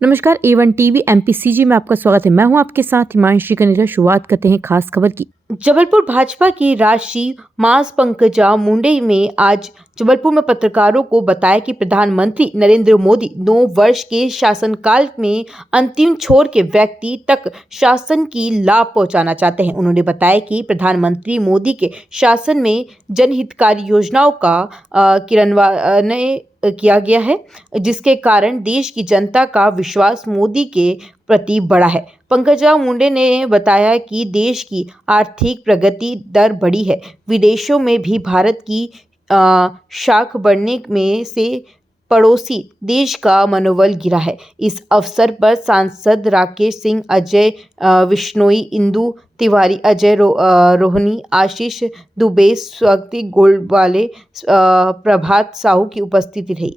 नमस्कार, A1 TV MPCG में आपका स्वागत है। मैं हूं आपके साथ हिमांशी कनेरा। शुरुआत करते हैं खास खबर की। जबलपुर भाजपा की राशि मास पंकजा मुंडे में आज जबलपुर में पत्रकारों को बताया कि प्रधानमंत्री नरेंद्र मोदी 9 वर्ष के शासनकाल में अंतिम छोर के व्यक्ति तक शासन की लाभ पहुंचाना चाहते हैं। उन्होंने बताया कि प्रधानमंत्री मोदी के शासन में जनहितकारी योजनाओं का क्रियान्वयन किया गया है, जिसके कारण देश की जनता का विश्वास मोदी के प्रति बढ़ा है। पंकजा मुंडे ने बताया कि देश की आर्थिक प्रगति दर बढ़ी है, विदेशों में भी भारत की शाख बढ़ने में से पड़ोसी देश का मनोबल गिरा है। इस अवसर पर सांसद राकेश सिंह, अजय विश्नोई, इंदु तिवारी, अजय रोहनी, आशीष दुबे, स्वाति गोल्डवाले, प्रभात साहू की उपस्थिति रही।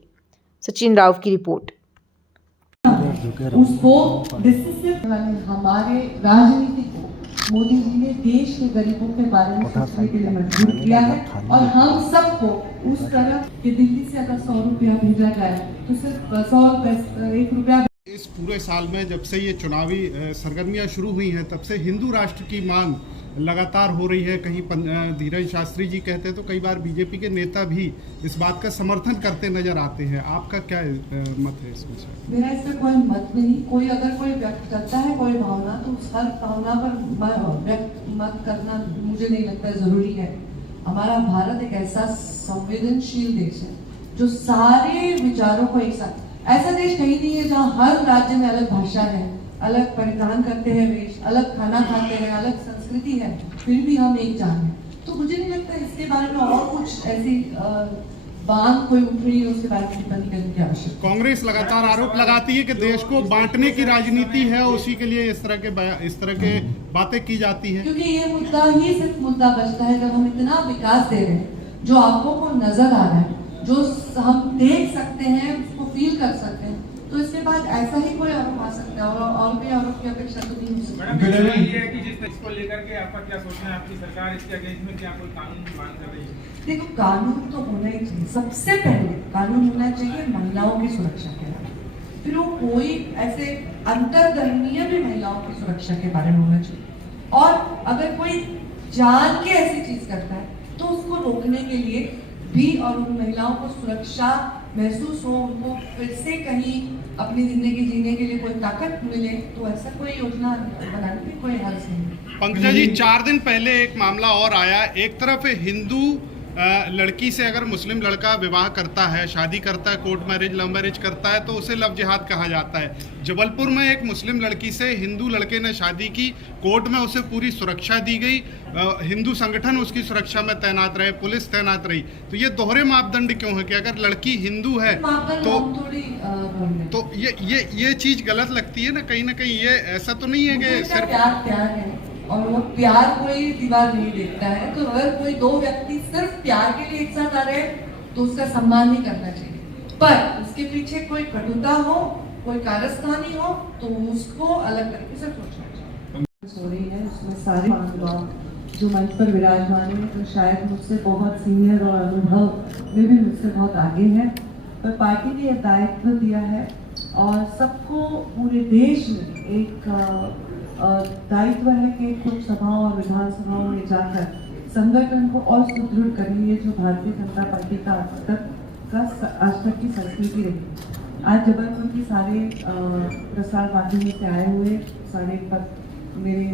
सचिन राव की रिपोर्ट। उसको हमारे राजनीति को मोदी जी ने देश के गरीबों के बारे में सोचने के लिए मजबूर किया है और हम सबको उस तरह कि दिल्ली से अगर 100 रुपया भेजा जाए तो सिर्फ 1 रुपया। इस पूरे साल में जब से ये चुनावी सरगर्मियां शुरू हुई हैं तब से हिंदू राष्ट्र की मांग लगातार हो रही है। कहीं धीरेन्द्र शास्त्री जी कहते हैं तो कई बार बीजेपी के नेता भी इस बात का समर्थन करते नजर आते हैं। आपका क्या मत है इसमें? मेरा इसमें कोई मत नहीं। कोई अगर कोई व्यक्त करता है कोई भावना तो उस हर भावना पर व्यक्त मत करना मुझे नहीं लगता जरूरी है। हमारा भारत एक ऐसा संवेदनशील देश है जो सारे विचारों को एक साथ, ऐसा देश कहीं नहीं है जहाँ हर राज्य में अलग भाषा है, अलग परिधान करते हैं वेश, अलग खाना खाते हैं, अलग संस्कृति है, फिर भी हम एक जान हैं। तो मुझे नहीं लगता इसके बारे में और कुछ ऐसी बात कोई उठ रही है उसके बारे में टिप्पणी करने की आवश्यकता। कांग्रेस लगातार आरोप लगाती है कि देश को बांटने की राजनीति है, उसी के लिए इस तरह के बातें की जाती है। क्योंकि ये मुद्दा ही सिर्फ मुद्दा बचता है जब हम इतना विकास दे रहे हैं जो आंखों को नजर आ रहा है, जो हम देख सकते हैं, उसको फील कर सकते हैं, तो इसके बाद ऐसा ही कोई आरोप आ सकता है और कोई आरोप की अपेक्षा तो नहीं हो सकती। ये है कि जिस इसको लेकर के आपका क्या सोचना है, आपकी सरकार इसके अगेंस्ट में क्या कोई कानून की मांग कर रही है? देखो, कानून तो होना ही चाहिए। सबसे पहले कानून होना चाहिए महिलाओं की सुरक्षा के बारे में, फिर वो कोई ऐसे अंतर्धर्मीय भी महिलाओं की सुरक्षा के बारे में होना चाहिए। और अगर कोई जान के ऐसी चीज करता है तो उसको रोकने के लिए भी और उन महिलाओं को सुरक्षा महसूस हो, उनको फिर से कहीं अपनी जिंदगी जीने के लिए कोई ताकत मिले, तो ऐसा कोई योजना बनाने में कोई हर्ज नहीं। पंकजा जी, 4 दिन पहले एक मामला और आया। एक तरफ हिंदू लड़की से अगर मुस्लिम लड़का विवाह करता है, शादी करता है, कोर्ट मैरिज, लव मैरिज करता है तो उसे लव जिहाद कहा जाता है। जबलपुर में एक मुस्लिम लड़की से हिंदू लड़के ने शादी की, कोर्ट में उसे पूरी सुरक्षा दी गई, हिंदू संगठन उसकी सुरक्षा में तैनात रहे, पुलिस तैनात रही। तो ये दोहरे मापदंड क्यों है कि अगर लड़की हिंदू है तो ये चीज गलत लगती है ना कहीं। ये ऐसा तो नहीं है कि सिर्फ प्यार है और वो प्यार कोई दीवार नहीं देखता है। तो अगर कोई 2 व्यक्ति सिर्फ प्यार के लिए एक साथ आ रहे हैं तो उसका सम्मान नहीं करना चाहिए, पर उसके पीछे कोई कटुता हो, कोई कारस्तानी हो तो उसको अलग तरीके से सोचना चाहिए। हो रही है उसमें सारे जो मंच पर विराजमान है तो शायद मुझसे बहुत सीनियर और अनुभव में भी मुझसे बहुत आगे है, पर पार्टी ने यह दायित्व दिया है और सबको पूरे देश में एक दायित्व है कि कुछ सभाओं और विधानसभाओं में जाकर संगठन को और सुदृढ़ करेंगे, जो भारतीय जनता पार्टी का आज तक की संस्कृति रही। आज जबलपुर की सारे प्रसार माध्यमों से आए हुए सारे मेरे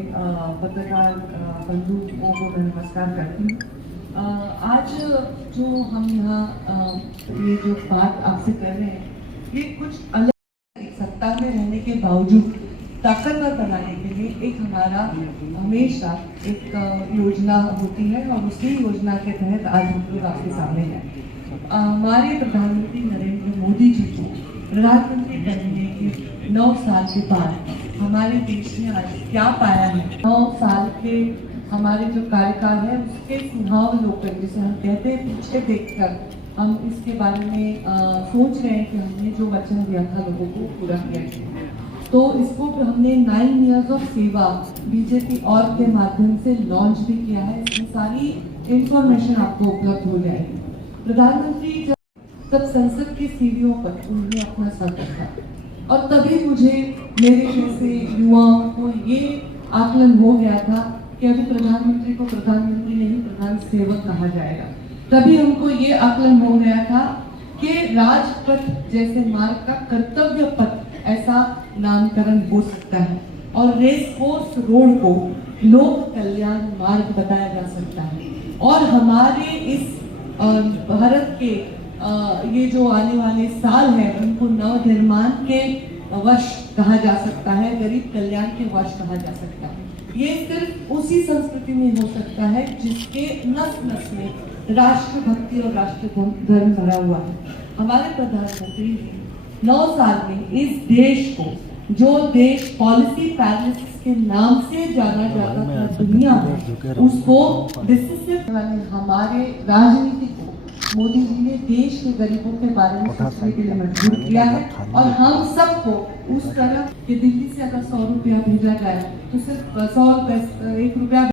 पत्रकार बंधुओं को मैं नमस्कार करती हूँ। आज जो हम यहाँ ये जो बात आपसे कर रहे हैं ये कुछ अलग, सत्ता में रहने के बावजूद ताकतवर बनाने के लिए एक हमारा हमेशा एक योजना होती है और उसी योजना के तहत आज हम लोग आपके सामने हैं। हमारे प्रधानमंत्री नरेंद्र मोदी जी को प्रधानमंत्री बनने के 9 साल के बाद हमारे देश ने आज क्या पाया है, 9 साल के हमारे जो कार्यकाल है उसके सुझाव लोकल जिसे हम कहते हैं पीछे देखकर हम इसके बारे में सोच रहे हैं कि हमने जो वचन दिया था लोगों को पूरा किया है। तो इसको हमने 9 years ऑफ सेवा बीजेपी और के माध्यम से लॉन्च भी किया है। इसमें सारी इंफॉर्मेशन आपको उपलब्ध हो जाएगी। प्रधानमंत्री जब संसद की सीढ़ियों पर उन्होंने अपना सर रखा और तभी मुझे मेरे जैसे युवाओं को ये आकलन हो गया था कि अभी प्रधानमंत्री को प्रधानमंत्री नहीं प्रधान सेवक कहा जाएगा। तभी हमको ये आकलन हो गया था कि राजपथ जैसे मार्ग का कर्तव्य पथ ऐसा नामकरण हो सकता है और रेस कोर्स रोड को लोक कल्याण मार्ग बताया जा सकता है। और हमारे इस भारत के ये जो आने वाले साल है उनको नवनिर्माण के वर्ष कहा जा सकता है, गरीब कल्याण के वर्ष कहा जा सकता है। ये सिर्फ उसी संस्कृति में हो सकता है जिसके नस नस में राष्ट्रभक्ति और राष्ट्र धर्म भरा हुआ है। हमारे प्रधानमंत्री 9 साल में इस देश को, जो देश पॉलिसी पैरालिसिस के नाम से जाना जाता था दुनिया में, उसको डिसिसिव वाले हमारे राजनीति को मोदी जी ने देश के गरीबों के बारे में सोचने के लिए मजबूर किया है। और हम सबको उस तरह कि दिल्ली से अगर 100 रुपया भेजा जाए तो सिर्फ 100 रुपये 1 रुपया